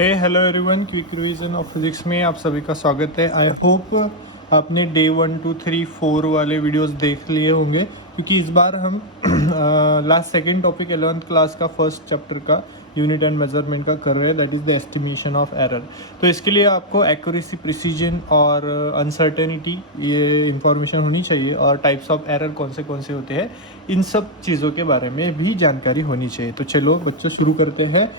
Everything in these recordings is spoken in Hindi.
Hey hello everyone, quick revision of physics में आप सभी का स्वागत है। आई होप आपने डे 1, 2, 3, 4 वाले वीडियोस देख लिए होंगे, क्योंकि इस बार हम last second topic 11th class का फर्स्ट चैप्टर का यूनिट एंड मेजरमेंट का कर रहे हैं, that is the estimation of error. तो इसके लिए आपको एक्यूरेसी, प्रिसीजन और अनसर्टेनिटी ये इंफॉर्मेशन होनी चाहिए, और टाइप्स ऑफ एरर कौन से होते हैं, इन सब चीज़ों के बारे में भी जानकारी होनी चाहिए। तो चलो बच्चों, शुरू करते हैं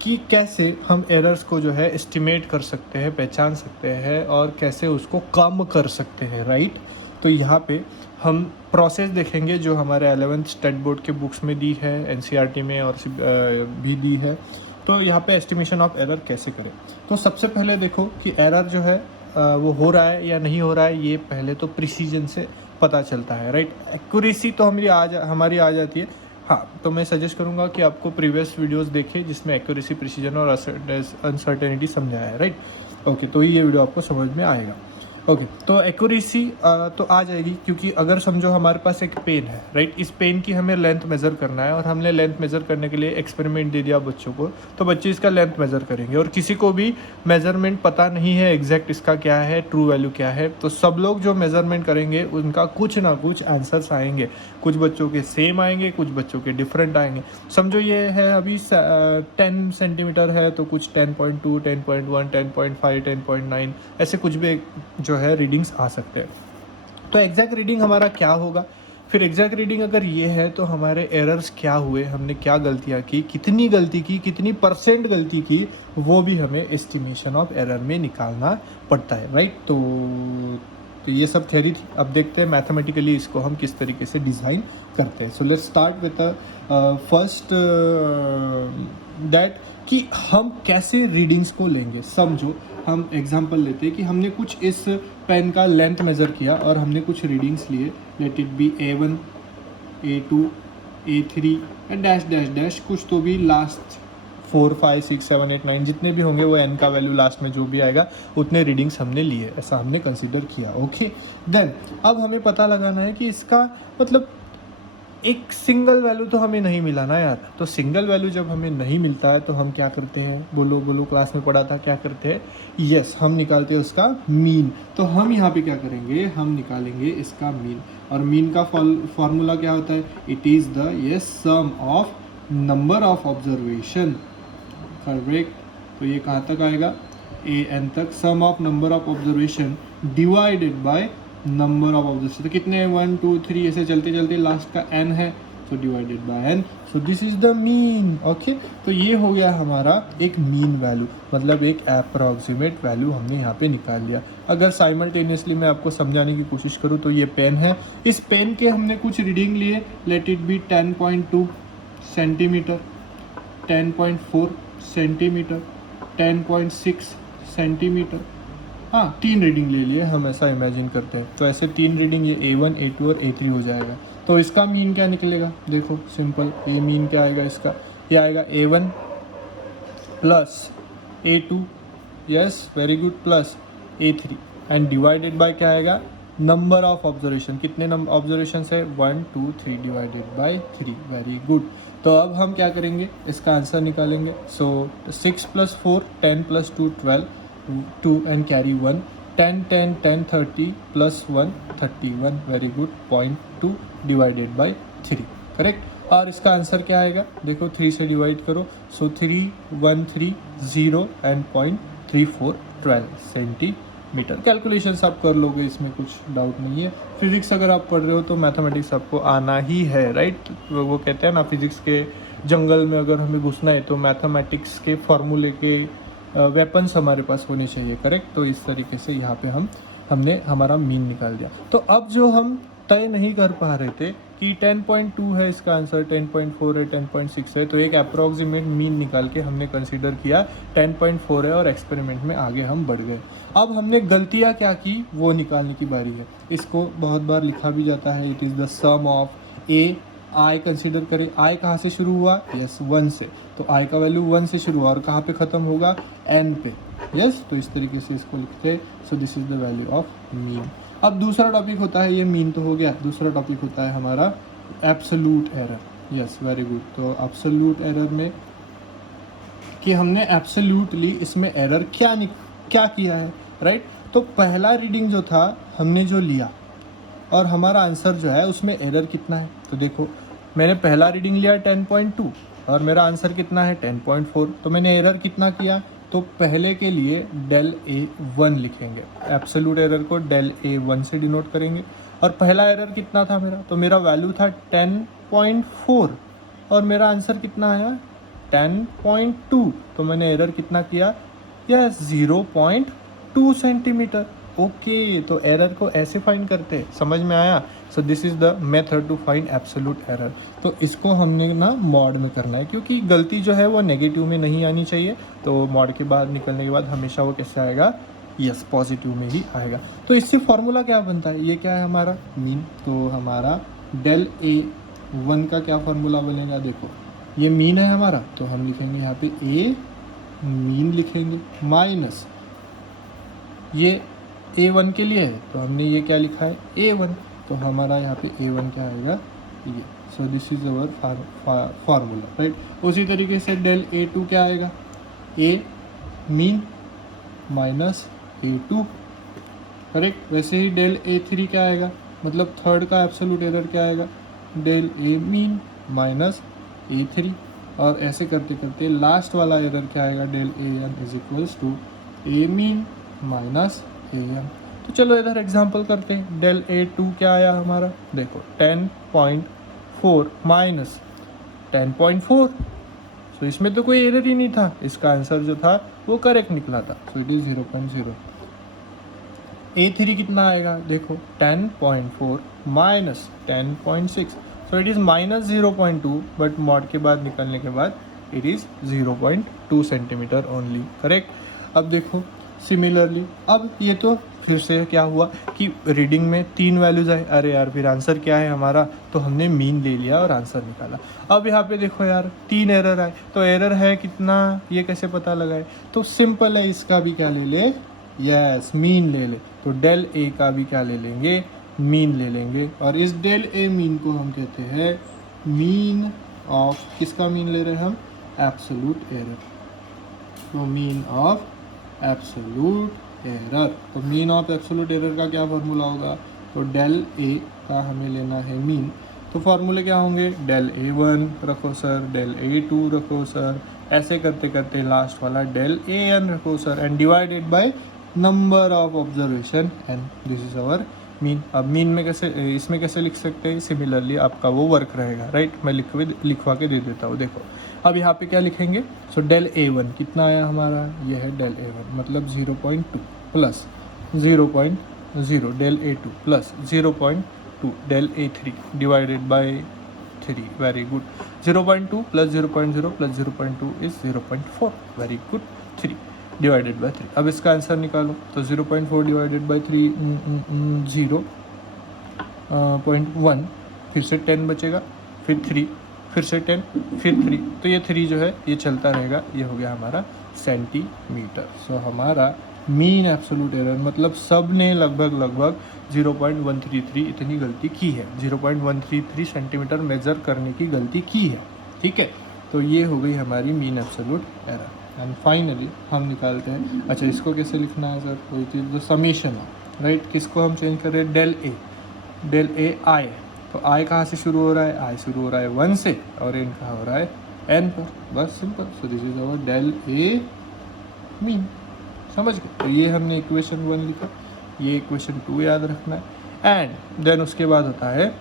कि कैसे हम एरर्स को जो है एस्टिमेट कर सकते हैं, पहचान सकते हैं, और कैसे उसको कम कर सकते हैं, राइट। तो यहाँ पे हम प्रोसेस देखेंगे जो हमारे 11th स्टेट बोर्ड के बुक्स में दी है, एनसीईआरटी में और भी दी है। तो यहाँ पे एस्टिमेशन ऑफ एरर कैसे करें। तो सबसे पहले देखो कि एरर जो है वो हो रहा है या नहीं हो रहा है, ये पहले तो प्रिसीजन से पता चलता है, राइट। एक्यूरेसी तो हमारी आ जाती है। हाँ, तो मैं सजेस्ट करूँगा कि आपको प्रीवियस वीडियोस देखें जिसमें एक्यूरेसी, प्रिसीजन और अनसर्टेनिटी समझाया है, राइट। ओके, तो ये वीडियो आपको समझ में आएगा। ओके, तो एक्यूरेसी तो आ जाएगी, क्योंकि अगर समझो हमारे पास एक पेन है, राइट। इस पेन की हमें लेंथ मेज़र करना है, और हमने लेंथ मेज़र करने के लिए एक्सपेरिमेंट दे दिया बच्चों को, तो बच्चे इसका लेंथ मेज़र करेंगे। और किसी को भी मेज़रमेंट पता नहीं है एग्जैक्ट इसका क्या है, ट्रू वैल्यू क्या है, तो सब लोग जो मेज़रमेंट करेंगे उनका कुछ ना कुछ आंसर्स आएंगे। कुछ बच्चों के सेम आएंगे, कुछ बच्चों के डिफरेंट आएंगे। समझो ये है अभी 10 सेंटीमीटर है, तो कुछ 10.2, 10.1, 10.5, 10.9 ऐसे कुछ भी जो है रीडिंग्स आ सकते हैं। तो एग्जैक्ट रीडिंग हमारा क्या होगा, फिर एग्जैक्ट रीडिंग अगर ये है तो हमारे एरर्स क्या हुए, हमने क्या गलतियाँ की, कितनी गलती की, कितनी % गलती की, वो भी हमें एस्टिमेशन ऑफ एरर में निकालना पड़ता है, राइट। तो ये सब थ्योरी थी। अब देखते हैं मैथमेटिकली इसको हम किस तरीके से डिज़ाइन करते हैं। So let's start with first that कि हम कैसे रीडिंग्स को लेंगे। समझो हम एग्जांपल लेते हैं कि हमने कुछ इस पेन का लेंथ मेज़र किया और हमने कुछ रीडिंग्स लिए, let it be A1, A2, A3 dash dash dash, कुछ तो भी लास्ट 4, 5, 6, 7, 8, 9 जितने भी होंगे, वो n का वैल्यू लास्ट में जो भी आएगा उतने रीडिंग्स हमने लिए, ऐसा हमने कंसिडर किया। ओके, देन अब हमें पता लगाना है कि इसका मतलब एक सिंगल वैल्यू तो हमें नहीं मिला ना यार। तो सिंगल वैल्यू जब हमें नहीं मिलता है तो हम क्या करते हैं, बोलो क्लास में पढ़ा था, क्या करते हैं, यस, हम निकालते हैं उसका मीन। तो हम यहाँ पे क्या करेंगे, हम निकालेंगे इसका मीन। और मीन का फॉर्मूला क्या होता है, it is the sum of number of observation, correct. तो ये कहाँ तक आएगा, an तक, sum of number of observation divided by number of observation. तो कितने 1, 2, 3 ऐसे चलते चलते लास्ट का n है, तो divided by n, so this is the mean. Okay, तो ये हो गया हमारा एक मीन वैल्यू, मतलब एक अप्रॉक्सीमेट वैल्यू हमने यहाँ पे निकाल लिया। अगर साइमल्टेनियसली मैं आपको समझाने की कोशिश करूँ तो ये पेन है, इस पेन के हमने कुछ रीडिंग लिए, let it be 10.2 centimetre, 10.4 centimetre, 10.6 centimetre. हाँ, 3 रीडिंग ले लिए हम, ऐसा इमेजिन करते हैं। तो ऐसे 3 रीडिंग, ये A1, A2 और A3 हो जाएगा। तो इसका मीन क्या निकलेगा, देखो सिंपल, ये मीन क्या आएगा इसका, ये आएगा A1 plus A2, yes very good, plus A3 and divided bye क्या आएगा, नंबर ऑफ ऑब्जर्वेशन, कितने नंबर ऑब्जर्वेशन है, 1, 2, 3 डिवाइडेड बाय 3, वेरी गुड। तो अब हम क्या करेंगे, इसका आंसर निकालेंगे। सो 6 + 4, 10 + 2, 12, 2 and carry 1, 10, 10, 10, 30 + 1, 31, very good, 0.2 divided by 3, correct. और इसका आंसर क्या आएगा, देखो 3 से डिवाइड करो, सो 3, 1, 3, 0 एंड 0.34, 12 सेंटीमीटर। कैलकुलेशंस आप कर लोगे, इसमें कुछ डाउट नहीं है। फिजिक्स अगर आप पढ़ रहे हो तो मैथमेटिक्स आपको आना ही है, राइट। वो कहते हैं ना, फिजिक्स के जंगल में अगर हमें घुसना है तो मैथमेटिक्स के फॉर्मूले के वेपन्स हमारे पास होने चाहिए, करेक्ट। तो इस तरीके से यहाँ पे हमने हमारा मीन निकाल दिया। तो अब जो हम तय नहीं कर पा रहे थे कि 10.2 है इसका आंसर, 10.4 है, 10.6 है, तो एक अप्रॉक्सीमेट मीन निकाल के हमने कंसीडर किया 10.4 है, और एक्सपेरिमेंट में आगे हम बढ़ गए। अब हमने गलतियाँ क्या की वो निकालने की बारी है। इसको बहुत बार लिखा भी जाता है, it is the sum of A I consider करें, आई कहाँ से शुरू हुआ, यस 1 से, तो आई का वैल्यू 1 से शुरू हुआ और कहाँ पे ख़त्म होगा, n पे, यस। तो इस तरीके से इसको लिखते हैं। सो this is the value of mean. अब दूसरा टॉपिक होता है, ये मीन तो हो गया, दूसरा टॉपिक होता है हमारा absolute error, yes very good. तो एब्सोल्यूट एरर में कि हमने एब्सोल्युटली इसमें एरर क्या किया है, राइट। तो पहला रीडिंग जो था हमने जो लिया और हमारा आंसर जो है उसमें एरर कितना है, तो देखो मैंने पहला रीडिंग लिया 10.2 और मेरा आंसर कितना है 10.4, तो मैंने एरर कितना किया, तो पहले के लिए डेल A1 लिखेंगे, एब्सोल्यूट एरर को डेल A1 से डिनोट करेंगे। और पहला एरर कितना था मेरा, तो मेरा वैल्यू था 10.4 और मेरा आंसर कितना आया 10.2, तो मैंने एरर कितना किया, यस 0.2 सेंटीमीटर। ओके, तो एरर को ऐसे फाइंड करते हैं, समझ में आया। So this is the method to find absolute error. तो इसको हमने ना मॉड में करना है, क्योंकि गलती जो है वो नेगेटिव में नहीं आनी चाहिए, तो मॉड के बाद निकलने के बाद हमेशा वो कैसे आएगा, यस पॉजिटिव में ही आएगा। तो इससे फॉर्मूला क्या बनता है, ये क्या है हमारा मीन, तो हमारा डेल A1 का क्या फॉर्मूला बनेगा, देखो ये मीन है हमारा, तो हम लिखेंगे यहाँ पे ए मीन लिखेंगे, माइनस ये A1 के लिए है तो हमने ये क्या लिखा है A1, तो हमारा यहाँ पे A1 क्या आएगा ये। सो this is our formula, right. उसी तरीके से डेल A2 क्या आएगा, A mean minus A2, correct. वैसे ही डेल A3 क्या आएगा, मतलब थर्ड का एब्सोल्यूट एरर क्या आएगा, del A mean minus A3, और ऐसे करते करते लास्ट वाला एरर क्या आएगा, del AM is equals to A mean minus AM। तो चलो इधर एग्जांपल करते हैं, डेल A2 क्या आया हमारा, देखो 10.4 माइनस 10.4, तो इसमें तो कोई एरर ही नहीं था, इसका आंसर जो था वो करेक्ट निकला था, सो इट इज 0.0। A3 कितना आएगा, देखो 10.4 minus 10.6, so it is minus 0.2, but mod के बाद निकलने के बाद it is 0.2 centimetre only, correct. अब देखो सिमिलरली, अब ये तो फिर से क्या हुआ कि रीडिंग में 3 वैल्यूज़ आए, अरे यार फिर आंसर क्या है हमारा, तो हमने मीन ले लिया और आंसर निकाला। अब यहाँ पे देखो यार 3 एरर आए, तो एरर है कितना, ये कैसे पता लगाए, तो सिंपल है, इसका भी क्या ले ले, यस मीन ले ले, तो डेल A का भी क्या ले लेंगे, मीन ले लेंगे, और इस डेल A मीन को हम कहते हैं मीन ऑफ, किसका मीन ले रहे हैं हम, एब्सोल्यूट एरर, तो मीन ऑफ एब्सोल्यूट एरर। तो मीन ऑफ एब्सोल्यूट एरर का क्या फार्मूला होगा, तो डेल A का हमें लेना है मीन, तो फार्मूले क्या होंगे, डेल A1 रखो सर, डेल A2 रखो सर, ऐसे करते करते लास्ट वाला डेल AN रखो sir, and divided by number of observation and this is our mean. अब मीन में कैसे, इसमें कैसे लिख सकते हैं, सिमिलरली आपका वो वर्क रहेगा, राइट। मैं लिखवा के दे देता हूँ, देखो अब यहाँ पे क्या लिखेंगे, सो डेल A1 कितना आया हमारा, ये है डेल A1, मतलब 0.2 plus 0.0 del A2 plus 0.2 del A3 divided by 3, very good, 0.2 plus 0.0 plus 0.2 is 0.4, very good, 3 divided by 3। अब इसका आंसर निकालो, तो 0.4 डिवाइडेड बाय 3 0.1, फिर से 10 बचेगा, फिर 3, फिर से 10, फिर 3, तो ये 3 जो है ये चलता रहेगा, ये हो गया हमारा सेंटीमीटर। सो हमारा मीन एब्सोल्यूट एरर, मतलब सब ने लगभग 0.133 इतनी गलती की है, 0.133 सेंटीमीटर मेजर करने की गलती की है, ठीक है। तो ये हो गई हमारी mean absolute error. And finally हम निकालते हैं, अच्छा इसको कैसे लिखना है सर, कोई चीज़ जो समीशन हो, राइट, किसको हम चेंज कर रहे हैं, डेल ए आई, तो आई कहाँ से शुरू हो रहा है, आई शुरू हो रहा है 1 से, और एन कहाँ हो रहा है एन पर, बस simple. So this is our del A mean, समझ गए। तो ये हमने इक्वेशन 1 लिखा, ये इक्वेशन 2 याद रखना है, एंड देन उसके बाद होता है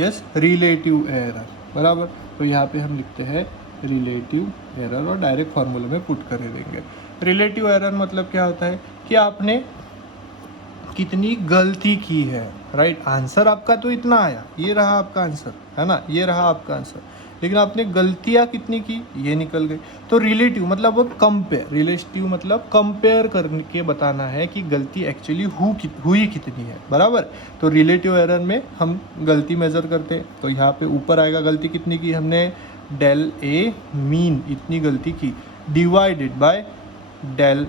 यस रिलेटिव एरर, बराबर। तो यहाँ पे हम लिखते हैं रिलेटिव एरर और डायरेक्ट फार्मूले में पुट कर देंगे। रिलेटिव एरर मतलब क्या होता है कि आपने कितनी गलती की है, राइट। आंसर आपका तो इतना आया, ये रहा आपका आंसर, है ना, ये रहा आपका आंसर, लेकिन आपने गलतियाँ कितनी की, ये निकल गई। तो रिलेटिव मतलब वो कंपेयर, रिलेटिव मतलब कंपेयर करके बताना है कि गलती एक्चुअली हुई कितनी है, बराबर। तो रिलेटिव एरर में हम गलती मेज़र करते हैं, तो यहाँ पे ऊपर आएगा गलती कितनी की हमने, डेल ए मीन इतनी गलती की, डिवाइडेड बाय डेल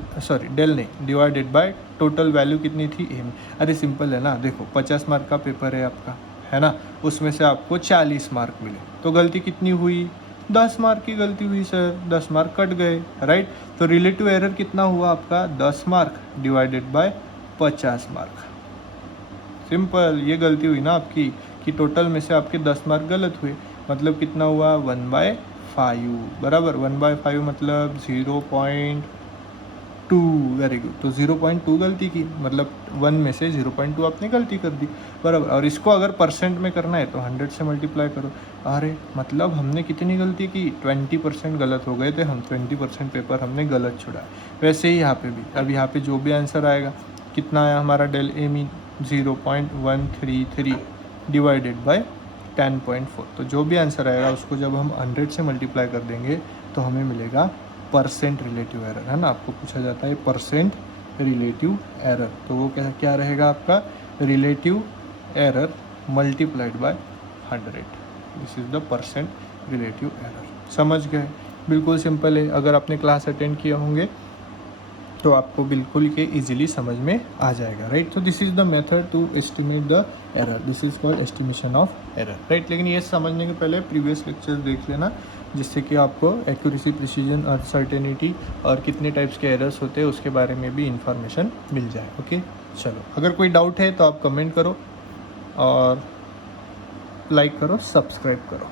नहीं, डिवाइडेड बाय टोटल वैल्यू कितनी थी ए में। अरे सिंपल है ना, देखो 50 मार्क का पेपर है आपका, है ना, उसमें से आपको 40 मार्क मिले, तो गलती कितनी हुई, 10 मार्क की गलती हुई सर, 10 मार्क कट गए, राइट। तो रिलेटिव एरर कितना हुआ आपका 10 mark divided by 50 mark. Simple, ये गलती हुई ना आपकी कि टोटल में से आपके 10 मार्क गलत हुए, मतलब कितना हुआ 1/5 बराबर। 1/5 मतलब 0.2, वेरी गुड। तो 0.2 गलती की, मतलब 1 में से 0.2 आपने गलती कर दी बराबर। और इसको अगर परसेंट में करना है तो 100 से मल्टीप्लाई करो। अरे मतलब हमने कितनी गलती की, 20% गलत हो गए थे हम, 20% पेपर हमने गलत छुड़ा। वैसे ही यहाँ पे भी, अब यहाँ पे जो भी आंसर आएगा, कितना आया हमारा del A mean 0.133 divided by 10.4। तो जो भी आंसर आएगा उसको जब हम 100 से मल्टीप्लाई कर देंगे तो हमें मिलेगा परसेंट रिलेटिव एरर, है ना। आपको पूछा जाता है परसेंट रिलेटिव एरर, तो वो क्या रहेगा आपका relative error multiplied by 100। This is the percent relative error. समझ गए, बिल्कुल सिंपल है। अगर आपने क्लास अटेंड किए होंगे तो आपको बिल्कुल के इजीली समझ में आ जाएगा, राइट। तो this is the method to estimate the error, this is called estimation of error, right. लेकिन ये समझने के पहले प्रीवियस लेक्चर्स देख लेना, जिससे कि आपको एक्यूरेसी, प्रिसीजन और सर्टेनिटी और कितने टाइप्स के एरर्स होते हैं उसके बारे में भी इंफॉर्मेशन मिल जाए। ओके, चलो, अगर कोई डाउट है तो आप कमेंट करो और लाइक करो, सब्सक्राइब करो।